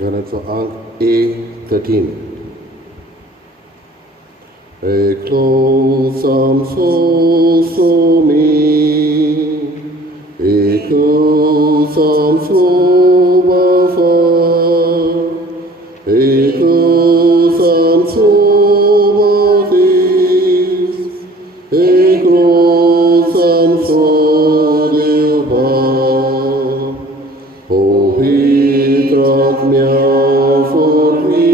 गाण्याचो अंक A13. E closam so me, e closam so bafa, e closam so batis, e closam so deva, o hitrat mea formi,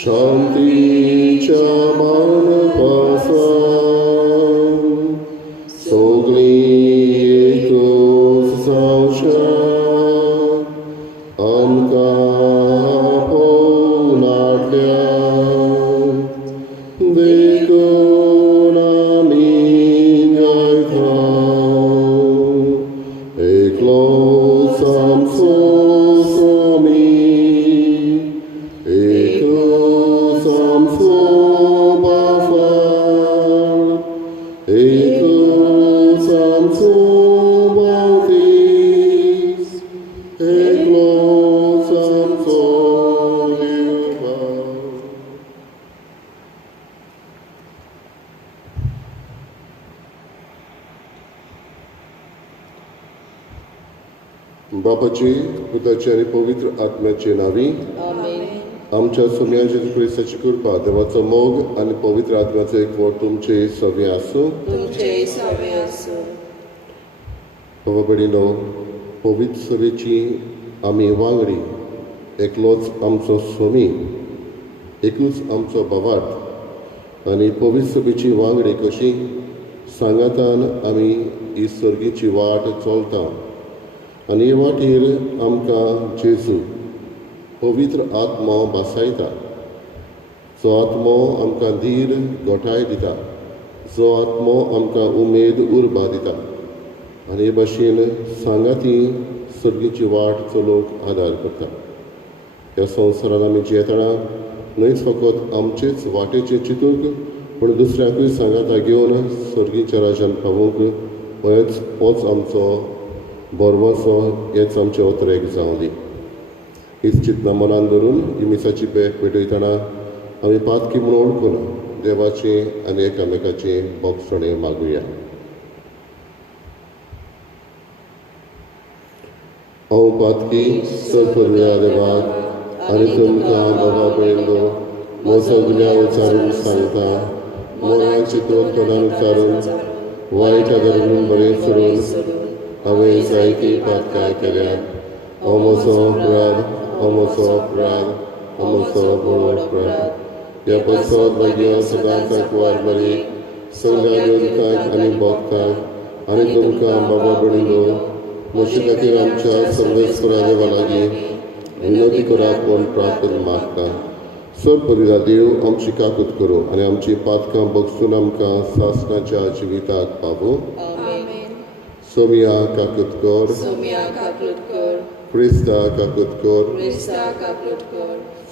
Shanti Chaman Pasan Sogli Etos Sausha Amka Ponadya Dekona Mingaitha Eklosam Sosomi Ekosam Sobafar, Ekosam Sobatis, Ekosam Solivar. बापाची, पुताची आणि पवित्र आत्म्याचे नावी आमच्या सोम्या जेजू ख्रिस्ताची कृपा, देवाचो मोग आणि पवित्र आत्म्याचो एकवट तुमचे सगळे आसूं. बाबा भयणीनो, पवित्र सभेची आमी वांगडी, एकलोच आमचो सोमी, एकूच आमचो बाबाट आनी पवित्र सभेची वांगडी कशी सांगातान आमी ही सर्गीची वाट चलता आनी हे वाटेर आमकां जेजू पवित्र आत्मो बसायता, जो आत्मो आमकां धीर गोठाय दिता, जो आत्मो आमकां उमेद उर्बा दिता आनी हे भाशेन सांगाती सर्गीची वाट चलोवंक आदार करता. ह्या संवसारान आमी जियेतना न्हयच फकत आमचेच वाटेचे चिंतूंक पूण दुसऱ्याकूय सांगाता घेवन सर्गीच्या राजान पावूंक होच आमचो बोरवोसो, हेच आमचे ओतरेक जावं दी. हीच चिंतना मनान धरून ही मिसाची पेटयतना आमी पातकी म्हूण ओळखून देवाचे आनी एकामेकाचे बोगसणे मागुया. हांव पातकी सर्पदुया देवाक आनी तुमकां बाबा भयणो म्हज्या सगल्या उचारून सांगता, मनान चिंतून तोंडान उचारून वायट आदारून बरें सोडून हांवें जायती पातकाय केल्यात. हो म्हजो अपराध, हो म्हजो अपराध, हो म्हजो बरो अपराध. ह्या बसत मागीर सदांच कुवार बरी सगल्या देवतांक आनी भक्तांक आनी तुमकां बाबा भयणीनो म्हजे खातीर आमच्या सर्वेस्परा देवा लागीं विनोदी करात म्हूण प्रार्थना मागता. सर्पदिला देव आमची काकूत करूं आनी आमची पातकां बगसून आमकां सासणाच्या जिविताक पावूं. सोमिया काकूत कर, क्रिस्ता काकूत कर,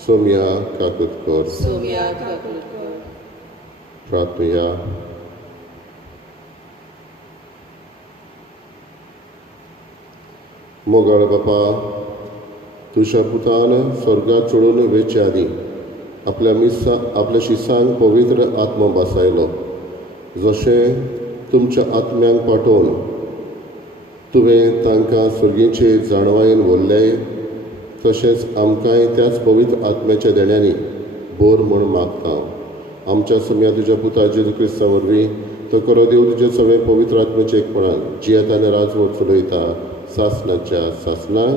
सोमिया काकूत कर. प्रार्थना. मोगाळ बापा, तुज्या पुतान स्वर्गात चडून वेचे आदी आपल्या शिसांक पवित्र आत्मो बसायलो. जशें तुमच्या आत्म्यांक पाठोवन तुवें तांकां सर्गीचे जाणवायेन व्हरलें, तशेंच आमकांय त्याच पवित्र आत्म्याच्या देण्यांनी बोर म्हूण मागता. आमच्या सोम्या तुज्या पुता जेजू क्रिस्ता वरवीं तो करो देव तुजे सगळे पवित्र आत्म्याचे एकपणान जियेता आनी राजवट चलयता सासणाच्या सासणाक.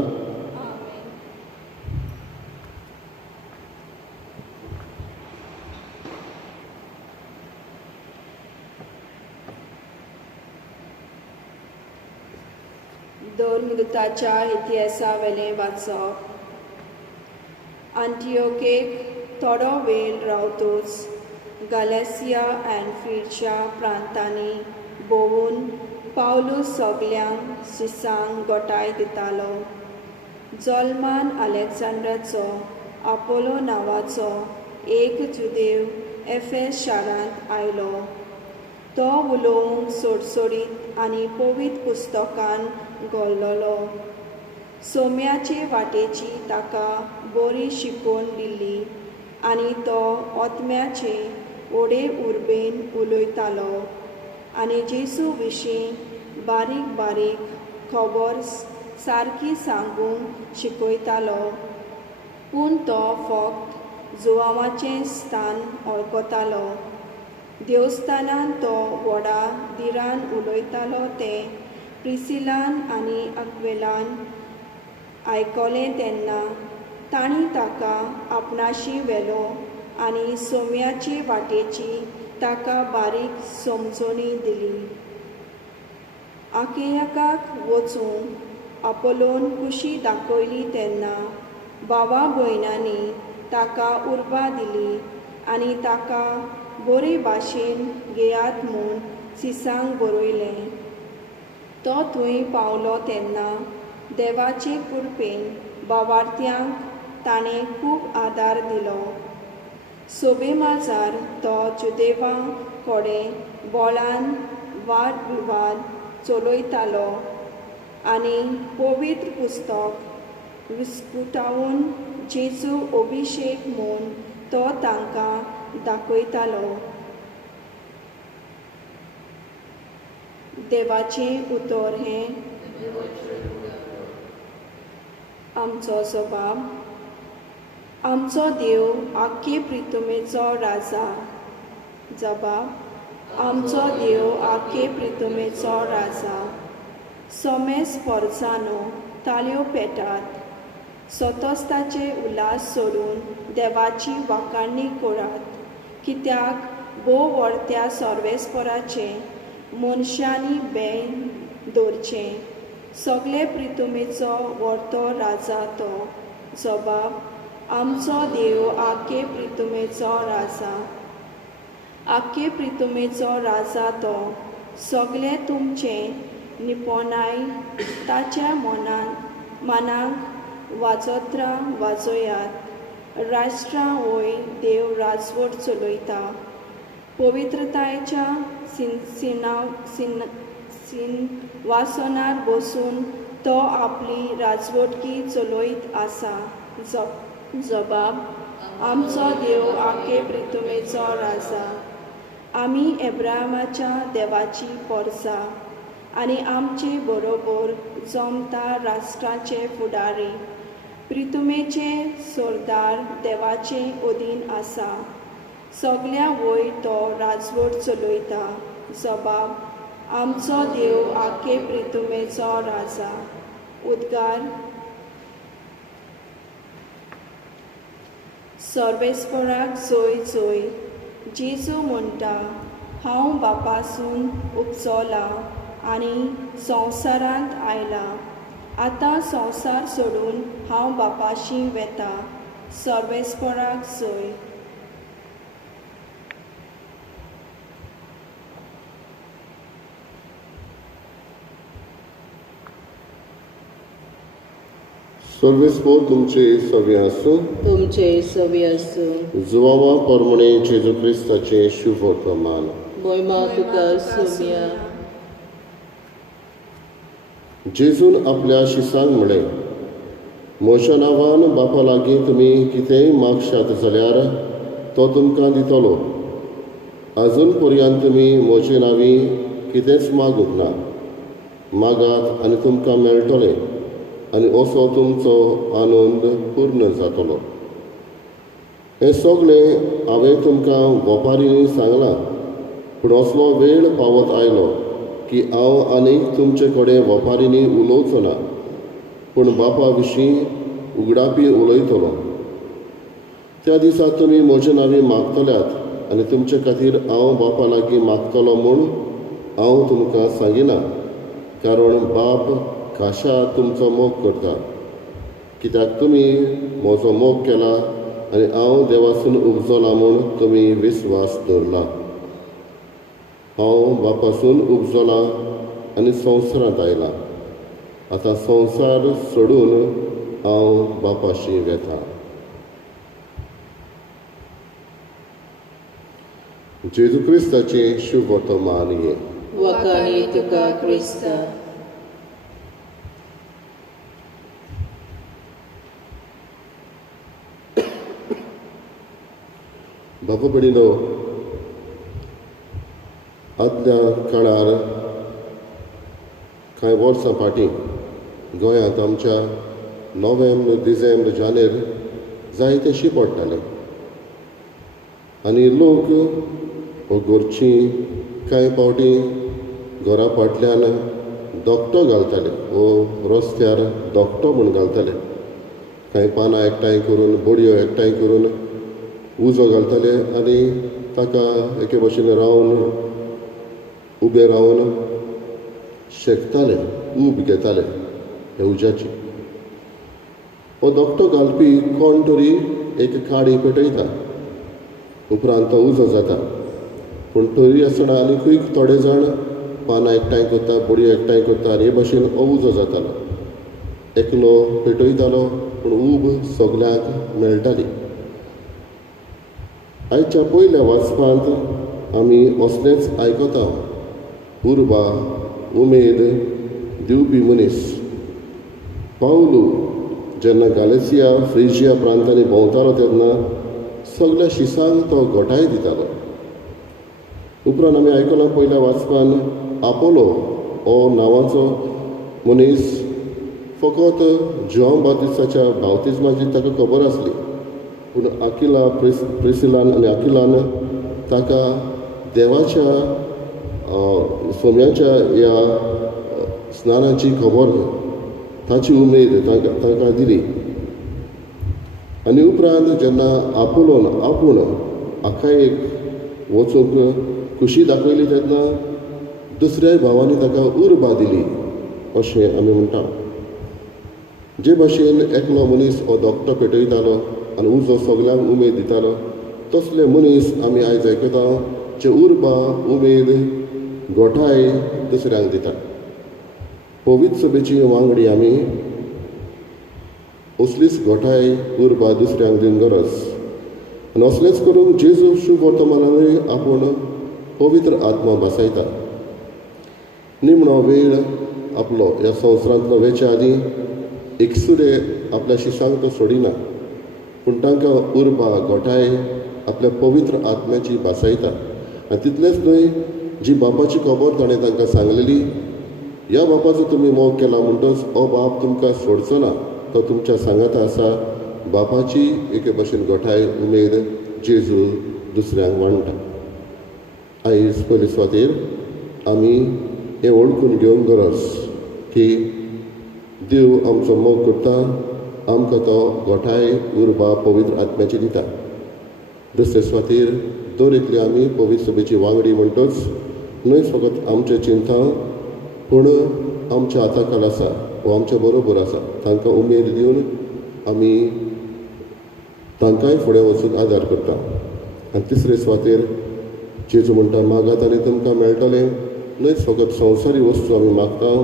धर्मदूताच्या इतिहासा वेलें वाचप. अंटियोकेक थोडो वेळ रावतूच गॅलेसिया आनी फिरच्या प्रांतांनी भोंवून पावलूस सगल्यांक शिसांक गोठाय दितालो. जल्मान अलेक्झांडराचो आपोलो नांवाचो एक जुदेव एफेस शारांत आयलो. तो उलोवंक सोडसोडीत आनी पवित्र पुस्तकान घोल्लोलो. सोम्याचे वाटेची ताका बरी शिकवण दिल्ली आनी तो ओतम्याचे ओडे उर्बेन उलयतालो आनी जेजू विशीं बारीक बारीक खबर सारकी सांगूंक शिकयतालो. पूण तो फकत जुवांवाचें स्थान वळखतालो. देवस्थानांत तो व्हडा धिरान उलयतालो तें प्रिसिलान आनी अक्विलान आयकलें तेन्ना तांणी ताका आपणाशी व्हेलो आनी सोम्याचे वाटेची ताका बारीक समजोणी दिली. आकेयाकाक वचून आपोलोन खुशी दाखयली तेन्ना भावा भयणांनी ताका उर्बा दिली आनी ताका बरे भाशेन घेयात म्हूण सिसांक बरयलें. तो थंय पावलो तेन्ना देवाचे कृपेन भावार्थ्यांक ताणें खूब आदार दिलो. सोबे माजार तो जुदेवां कडेन बोळान वाद विवाद चलयतालो आनी पवित्र पुस्तक विस्कुटावून जेजू अभिशेक म्हूण तो तांकां दाखयतालो. देवाचें उतर हें आमचो जबाब. आमचो देव आख्खे प्रितुमेचो राजा. जबाब. आमचो देव आख्खे प्रितुमेचो राजा. सोमेस पोरजानो ताल्यो पेटात. सोतोस्ताचे उल्हास सोडून देवाची वाखाणणी करात. कित्याक भोव व्हडत्या सोर्वेस्पराचें मनशांनी बेन दवरचें. सगळे प्रितुमेचो व्हडतो राजा तो. जबाब. आमचो देव आख्खे प्रितुमेचो राजा. आख्खे प्रितुमेचो राजा तो. सगळे तुमचें निपोणाय ताच्या मानाक वाजोत्रां वाजोयात. राष्ट्रां वयर देव राजवट चलयता. पवित्रतायेच्या सिंहासनार बसून तो आपली राजवटकी चलयत आसा. जबाब. आमचो देव आख्खे प्रितुमेचो राजा. आमी एब्राहिमाच्या देवाची पोरसां आनी आमचे बरोबर जमता राष्ट्राचे फुडारी. प्रितुमेचे सरदार देवाचे अधीन आसा. सगळ्या वयर तो राजवट चलयता. जबाब. आमचो देव आख्खे प्रितुमेचो राजा. उद्गार. सर्वेस्पराक जय जय. जेजू म्हणटा हांव बापासून उपजला आनी संवसारांत आयला. आतां संवसार सोडून हांव बापाशी वेता. सर्वेस्पराक जय. सर्वेस्पोर तुमचे सवे आसूं. तुमचे सवे आसूं. जुवांवा पोरमणे जेजू क्रिस्ताचे शुभ वर्तमान. मोयमा तुका सोम्या. जेजून आपल्या शिसांक म्हळें, म्हज्या नांवान बापा लागीं तुमी कितेंय मागशात जाल्यार तो तुमकां दितलो. आजून पर्यंत तुमी म्हजे नांवी कितेंच मागूंक ना. मागात आनी तुमकां मेळटलें आनी असो तुमचो आनंद पूर्ण जातलो. हें सगळें हांवें तुमकां गोपारीनी सांगलां. पूण असलो वेळ पावत आयलो की हांव आनीक तुमचे कडेन वपारीनी उलोवचो ना, पूण बापा विशीं उगडापी उलयतलो. त्या दिसा तुमी म्हजे नांवी मागतल्यात आनी तुमचे खातीर हांव बापा लागीं मागतलो म्हूण हांव तुमकां सांगिना. कारण बाप खाशा तुमचो मोग करता. कित्याक तुमी म्हजो मोग केला आनी हांव देवासून उपजला म्हूण तुमी विस्वास दवरला. हांव बापासून उपजला आनी संवसारांत आयला. आतां संवसार सोडून हांव बापाशी वेता. जेजू क्रिस्ताचे शुभ वर्तमान ये. वखाणी तुका क्रिस्ता. बाबा भयणीनो, आदल्या काळार कांय वर्सां फाटीं गोंयांत आमच्या नोव्हेंबर, डिसेंबर, जानेर जायते शीं पडटाले आनी लोक हो घरचीं कांय पावटी घरा फाटल्यान दोकटो घालताले वो रस्त्यार दोकटो म्हूण घालताले. कांय पानां एकठांय करून, बडयो एकठांय करून उजो घालताले आनी ताका एके भशेन रावन उबे रावन शेकताले, ऊब घेताले हे उज्याची. हो दोकटो घालपी कोण तरी एक काडी पेटयता, उपरांत तो उजो जाता. पूण तरी आसतना आनीकूय थोडे जाण पानां एकठांय करता, बडयो एकठांय करता आनी हे भाशेन हो उजो जातालो. एकलो पेटयतालो पूण ऊब सगल्यांक मेळटाली. आयच्या पयल्या वाचपांत आमी असलेंच आयकता. उर्बा, उमेद दिवपी मनीस. पावलू जेन्ना गालेसिया, फ्रिजिया प्रांतांनी भोंवतालो तेन्ना सगल्या शिसांक तो घोटाय दितालो. उपरांत आमी आयकलां पयल्या वाचपान आपोलो हो नांवाचो मनीस फकत जॉन बाप्तिस्ताच्या बाप्तिस्माची ताका खबर आसली. पूण आकिला, प्रिसिलान आनी आकिलान ताका देवाच्या सोम्याच्या ह्या स्नानाची खबर, ताची उमेद ताका दिली. आनी उपरांत जेन्ना आपोलोन आपूण आखायेक वचूंक खुशी दाखयली तेन्ना दुसऱ्याय भावांनी ताका उर्बा दिली अशें आमी म्हणटा. जे भाशेन एकलो मनीस हो दोकटो पेटयतालो आनी उजो सगल्यांक उमेद दितालो, तसले मनीस आमी आयज आयकता जे उर्बा, उमेद, घोटाय दुसऱ्यांक दिता. पवित्र सभेची वांगडी आमी असलीच घोटाय, उर्बा दुसऱ्यांक दिवन गरज. आनी असलेंच करून जेजू शुभ वर्तमानानूय आपूण पवित्र आत्मा बसयता. निमणो वेळ आपलो ह्या संवसारांतलो वेच्या आदीं एकसुरे आपल्या शिशांक तो सोडिना, पूण तांकां उर्बा, घोटाय आपल्या पवित्र आत्म्याची भासयता. आनी तितलेंच न्हय, जी बापाची खबर ताणें तांकां सांगलेली, ह्या बापाचो तुमी मोग केला म्हणटच हो बाप तुमकां सोडचो ना, तो तुमच्या सांगाता आसा. बापाची एके भशेन घोटाय, उमेद जेजू दुसऱ्यांक वांटा. आयज पयले सुवातेर आमी हें ओळखून घेवंक गरज की देव आमचो मोग करता, आमकां तो घोटाय, उर्बा पवित्र आत्म्याची दिता. दुसरे सुवातेर दर एकली आमी पवित्र सभेची वांगडी म्हणटच न्हय फकत आमचे चिंता, पूण आमच्या हाताखाल आसा वो आमच्या बरोबर आसा, तांकां उमेद दिवन आमी तांकांय फुडें वचून आदार करता. आनी तिसरे सुवातेर जेजू म्हणटा, मागात आनी तुमकां मेळटलें. न्हयच फकत संवसारी वस्तू आमी मागता,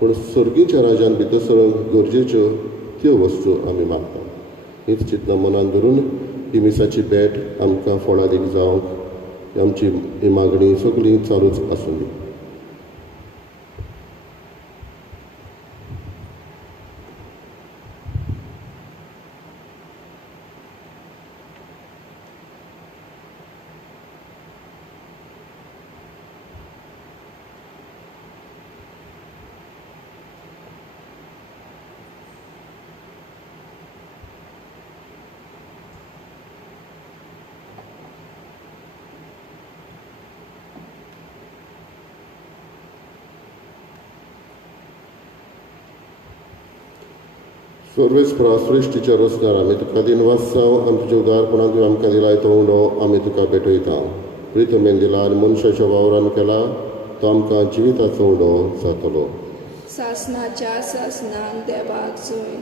पूण सर्गीच्या राज्यान भितर सरूंक गरजेच्यो त्यो वस्तू आमी मागता. हीच चिंतना मनान धरून ही मिसाची भेट आमकां फळादीक जावंक आमची ही मागणी सगळी चालूच आसूं दी. सर्वेस्परा सृश्टीच्या रचणार आमी तुका दिन वाचसांव आनी तुज्या उदारपणान तुवें आमकां दिलाय तो उंडो आमी तुका भेटयता. प्रितमेन दिला आनी मनशाच्या वावरान केला तो आमकां जिविताचो उंडो जातलो. सासणाच्या सासणान देवाक जोय.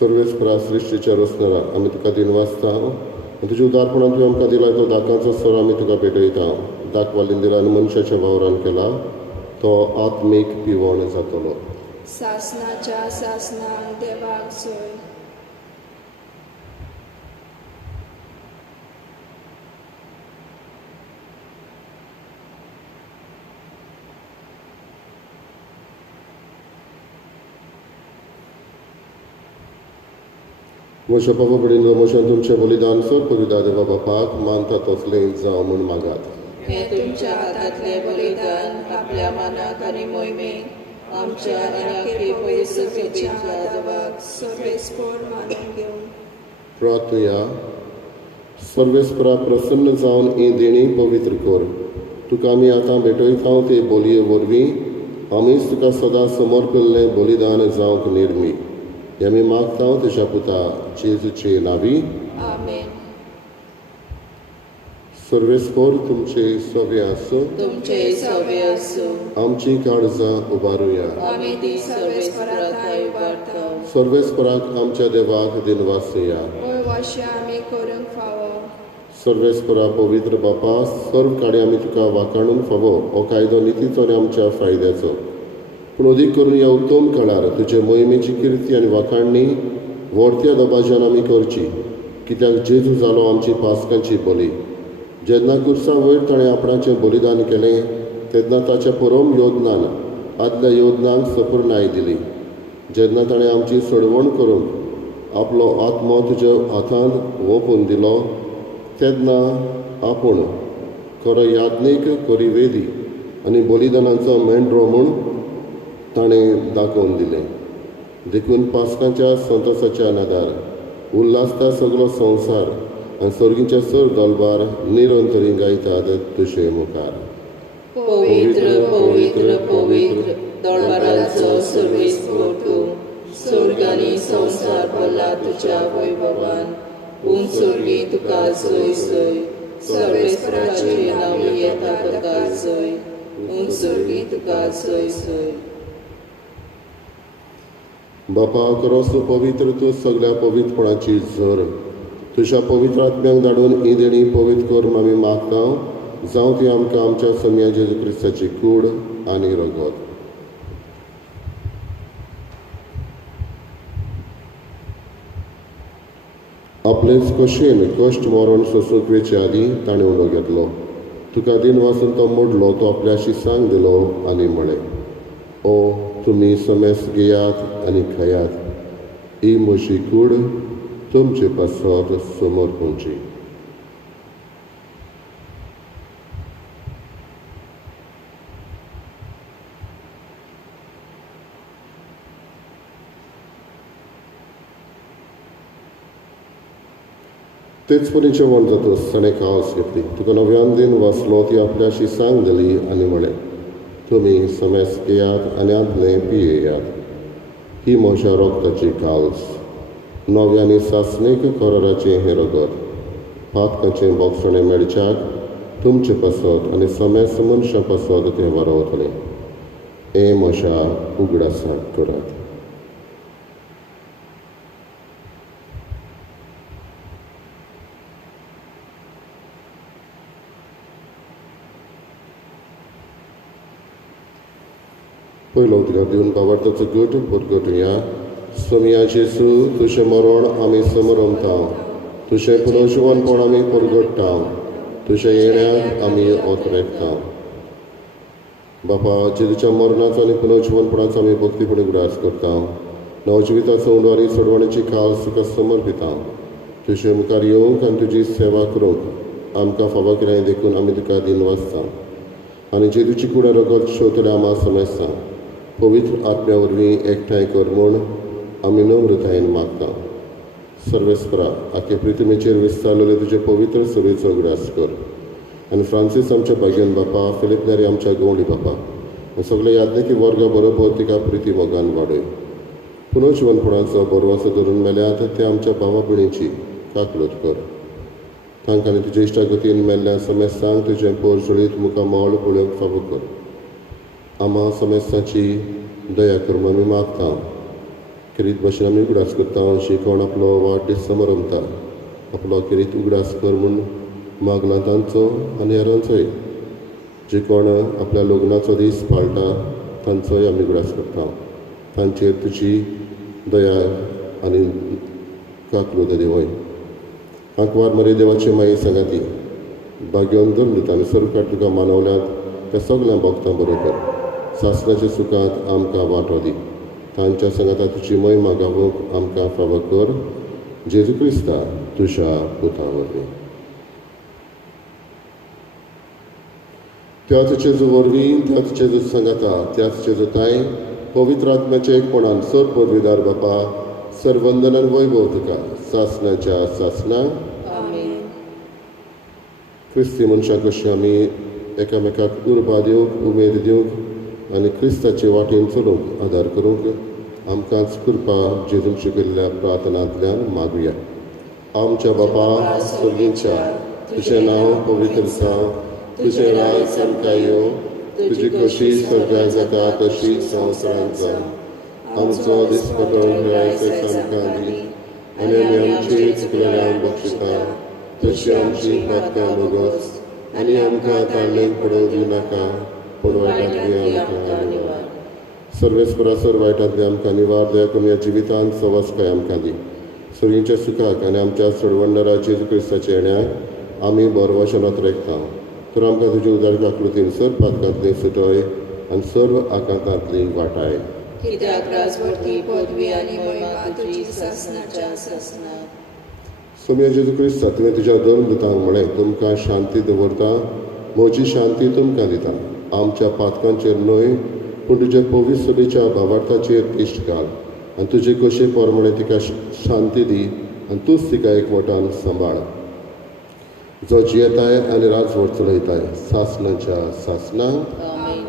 सर्वेस्परा सृश्टीच्या रचणारा आमी तुका दिन वाचता आनी तुज्या उदारपणान तुवें आमकां दिलाय तो दाकांचो सर आमी तुका भेटयता. दाखवालीन दिला आनी मनशाच्या वावरान केला तो आत्मीक पिवण जातलो. सासणाच्या सासणान देवाक जोय. म्हज्या बाबा भयणींनो, म्हज्यान तुमचें बलिदान सोडपविता देवा बापाक मानता तसलें जावं म्हूण मागात. हे तुमच्या हातांतले बलिदान आपल्या मनाक आनी मोहिमेक आमच्या अनाके पवित्र सभेच्या देवाक सर्वेस्पर मानून घेवन प्रार्थया. सर्वेस्परा प्रसन्न जावन ही देणी पवित्र कर. तुका आमी आतां भेटयता ते बोलये वरवीं आमीच तुका सदां समर्पिल्लें बलिदान जावंक निर्मी. हें आमी मागता तुज्या पुता जेजूचे नांवी. आमेन. सर्वेस्पर तुमचे सवे आसूं. तुमचे सवे असो. आमची काळजां उबारुया. आमी ती सर्वेस्पराताय उबारता. सर्वेस्पराक आमच्या देवाक दिनवासुया. ओय वाश्या आमी करूंक फावो. सर्वेस्परा पवित्र बापा, सर्व काडे आमी तुका वाखाणून फावो हो कायदो नितीचो आनी आमच्या फायद्याचो. पूण अदीक करून ह्या उत्तम काळार तुजे मोहिमेची किर्ती आनी वाखाणणी व्हडत्या दबाज्यान आमी करची, कित्याक जेजू जालो आमची पासकांची बली. जेन्ना कुर्सा वयर ताणें आपणाचें बलिदान केलें तेन्ना ताच्या परम योजनान आदल्या योजनांक सपूर्णाय दिली. जेन्ना ताणें आमची सोडवण करूंक आपलो आत्मो तुज्या हातांत ओपून दिलो तेन्ना आपूण खरो याज्ञीक कोरीवेदी आनी बलिदानाचो मेंढरो म्हूण ताणें दाखोवन दिलें. देखून पासकांच्या संतोशाच्या नादार उल्हासता सगळो संवसार आनी सर्गीच्या सर दलबार निरंतरी गायतात तुजे मुखार. पवित्र पवित्र पवित्र दळबाराचो सर्वेस्पर तूं. स्वर्ग आनी संवसार भरला तुज्या वैभवान. उंच सर्गी तुका जय जय. सर्वेस्पराचे नांव येता ताका जय. उंच सर्गी तुका जय जय. बापा, खरोच पवित्र तूं सगळ्या पवित्रपणाची झर. तुज्या पवित्र आत्म्याक धाडून ही देणी पवित्र करून आमी मागता. जावं ती आमकां आमच्या सम्या जेजू क्रिस्ताची कूड आनी रगत. आपलेच कशेन कश्ट मरण सोसूंक वेचे आदीं ताणें उलो घेतलो. तुका दिन वाचून तो मोडलो, तो आपल्या शिसांक दिलो आनी म्हळें, ओ तुमी समेस घेयात आनी खायात. ही म्हजी कूड तुमचे पासत समोर पोवची. तेच परी जेवण जातच ताणें कास घेतली. तुका नव्यान दिन वाचलो, ती आपल्या शिसांक दिली आनी म्हळें, तुमी समेस घेयात आनी आदलें पियेयात. ही म्हज्या रोगताची काल्स. नव्यानी सासणेक कराराचें हें रगत. पातकाचें बोगसणें मेळच्याक तुमचे पासत आनी समेस मनशां पासत तें वारवतलें. हें म्हज्या उगडासाक करात. पयलो उदकार दिवन बाबार्थाचो गट परगटुया. सोमिया जेजू, तुजें मरण आमी समरमता. तुजें पुनर्जीवनपण आमी परगट्टा. तुज्या येण्याक आमी ओतरेकता. बापा, जेजूच्या मरणाचो आनी पुनर्जीवनपणाचो आमी भक्तीपणी उगडास करता. नवजिविताचो उंडवारी सोडवणेची काल्स तुका समर्पिता. तुजे मुखार येवंक आनी तुजी सेवा करूंक आमकां फावो केलें देखून आमी तुका दिन वाचता. आनी जेजूची कुडा रगत शेवतले आमा समेस्ता. पवित्र आत्म्या वरवीं एकठांय कर म्हूण आमी नम्रतायेन मागता. सर्वेस्परा, आखे पृथ्वीचेर विस्तारलेले तुजे पवित्र सभेचो उगडास कर. आनी फ्रांसीस आमच्या भाग्यन बापा, फिलिप नेरी आमच्या गवळी बापा, सगळे याज्ञिकी वर्ग बरोबर तिका प्रिती मोगान वाडय. पुनर्जीवनपणाचो बरवासो धरून मेल्यात ते आमच्या भावा भयणीची काकलूत कर. तांकां आनी तुजे इश्टागतीन मेल्ल्या समेस्तांक तुजें पोरजोळीत मुखार मोल पळोवंक फावो कर. आमा समेस्ताची दया करून आमी मागता. किरीत भाशेन आमी उगडास करता. अशी कोण आपलो वाडदीस समरमता, आपलो किरीत उगडास कर म्हूण मागला तांचो आनी हेरांचोय. जे कोण आपल्या लग्नाचो दीस पाळटा तांचोय आमी उगडास करता. तांचेर तुजी दया आनी काकलूत देवय. आंकवार मरे देवाचे माये सांगाती भाग्योन धरून दिता आनी सरकार तुका मानवल्यात त्या सगळ्या भक्तां बरोबर सासणाच्या सुखांत आमकां वांटो दी. तांच्या सांगाता तुजी महिमा गावूंक आमकां फावो कर. जेजू क्रिस्ता तुझ्या पुता वरवीं त्याच जेजू वरवीं त्याच जेजू संगता त्याच जेजूताय पवित्र आत्म्याचे एकपणान सर पदवीदार बापा सर्वंदनान वैभव तुका सासणाच्या सासना आमेन. क्रिस्ती मनशाक कशी आमी एकामेकाक उर्बा दिवंक उमेद दिवंक आनी क्रिस्ताचे वाटेन चलूंक आदार करूंक आमकांच कृपा जेजून शिकयल्ल्या प्रार्थनांतल्यान मागुया. आमच्या बापा सगळींच्या तुजें नांव पवित्र जावं, तुजें राज सामकां येवं, तुजी कशी स्वर्गांत जाता तशी संवसारांत जावं. आमचो दिसपटो आयज आमकां दी आनी आमी आमची चुकलेल्यांक बक्षिता तशी आमची पातकां नगोस आनी आमकां ताल्लेंत पडोवंक दिनाका पूण वायटांतली आमकां निवार. सर्वेस्परासर वायटांतली आमकां निवार दया करून ह्या जिवितांत सवासकाय आमकां दी. सगळींच्या सुखाक आनी आमच्या चडवंडरा जेजू क्रिस्ताच्या येण्याक आमी बरवशनांत रेखता. तर आमकां तुज्या उदार आकृतीन सर पातकांतली सुटय आनी सर्व आकांतांतली वाटाय. कित्याक राजवटी पदवी आनी महिमा तुजी सासणाच्या सासना. सोम्या जेजू क्रिस्ता तुवें तुज्या दोन दुतांक म्हळें तुमकां शांती दवरता, म्हजी शांती तुमकां दिता. आमच्या पातकांचेर न्हय पूण तुज्या पवित्र सभेच्या भावार्थाचेर इश्ट घाल आनी तुजे कशे पोरमणे तिका शांती दी आनी तूंच तिका एकवटान सांबाळ. जो जियेताय आनी राजवट चलयताय सासणाच्या सासना. आमेन.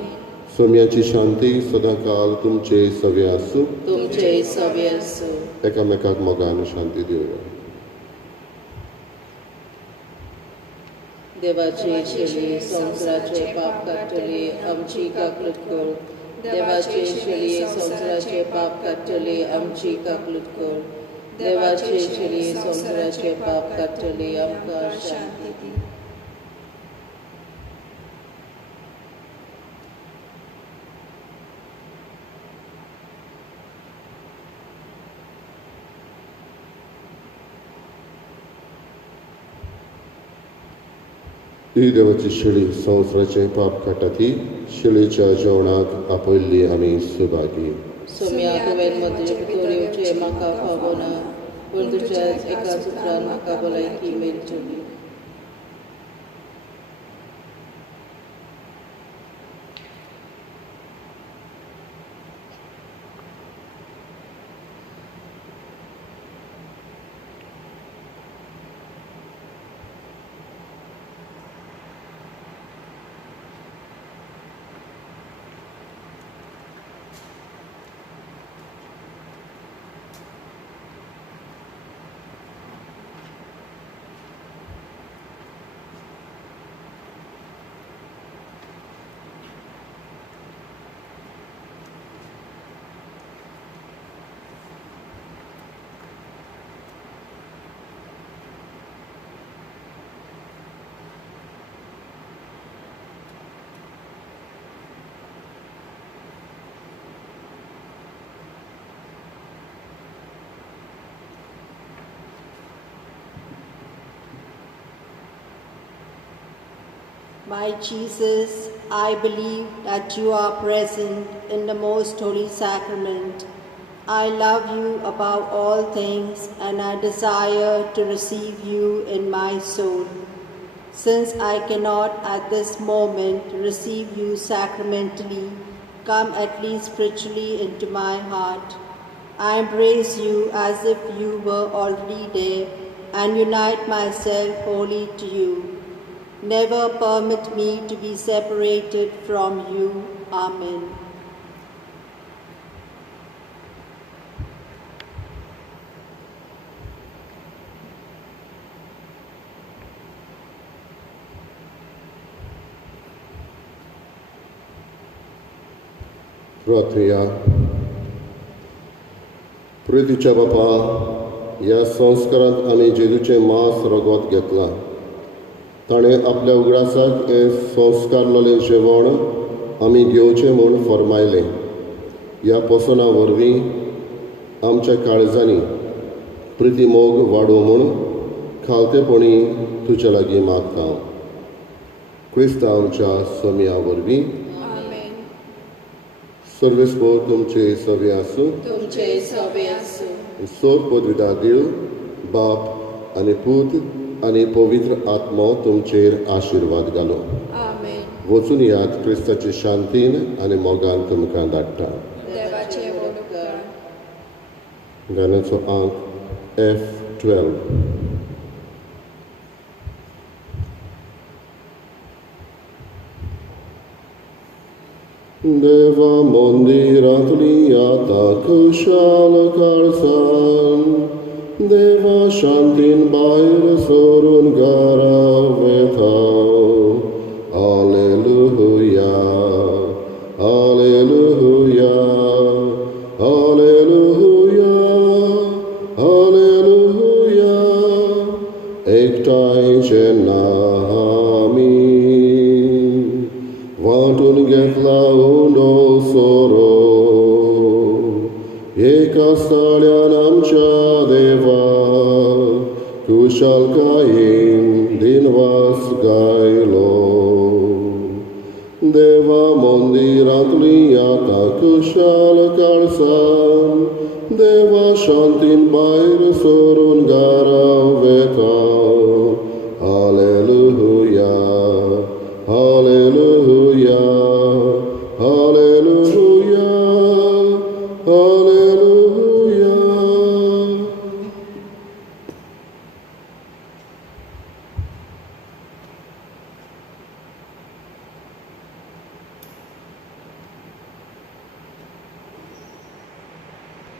सोम्याची शांती सदां काल तुमचे सवे आसूं. तुमचे सवे आसूं. एकामेकाक मोगान शांती दिवया. देवाचे शेळी संवसाराचे पाप काडटली आमची काकलूट कर. देवाचे शेळी संवसाराचे पाप काडटली आमची काकलूट कर. देवाचे शेळी संवसाराचे पाप काडटली आमकां शांती दी. ही देवाची शेळी संवसाराचे पाप काडटा ती शेळीच्या जेवणाक आपयल्ली आमी सुभागी. सोम्या तुवें म्हजे भितर येवचे म्हाका फावो ना पूण तुज्याच एका सुत्रान म्हाका भलायकी मेळटली. My Jesus, I believe that you are present in the most holy sacrament. I love you above all things and I desire to receive you in my soul. Since I cannot at this moment receive you sacramentally, come at least spiritually into my heart. I embrace you as if you were already there and unite myself wholly to you. Never permit me to be separated from you. Amen. प्रार्थया. प्रितीच्या बापा, ह्या संस्कारांत आमी जेजूचें मांस रगत घेतलां. ताणें आपल्या उगडासाक हें संस्कारलोलें जेवण आमी घेवचें म्हूण फरमायलें. ह्या पसोना वरवीं आमच्या काळजांनी प्रिती मोग वाडूं म्हूण खालतेपणी तुजे लागीं मागता. क्रिस्ता आमच्या सोम्या वरवीं आमेन. सर्वेस्पोर तुमचे सवे आसूं. तुमचे सवे आसूं. सोर पदवीदार देव बाप आनी पूत आनी पवित्र आत्मो तुमचेर आशिर्वाद घालो. आमेन. वचून यात क्रिस्ताचे शांतीन आनी मोगान तुमकां धाडटा. देवाचे मोग कर. गाण्याचो अंक F12. देवा मंदिरांतली आतां खुशाल काळजान देवा शांतीन भायर सरून घरा वेता. Hallelujah, hallelujah, hallelujah, hallelujah. एकठांय जेन्ना आमी वांटून घेतला उंडो सोरो एका स्थळ्यान आमच्या देवा कुशलकायेन दिनवास गायलो. देवा मंदिरांतली आतां कुशल काळजान देवा शांतीन भायर सरून घरा वेता.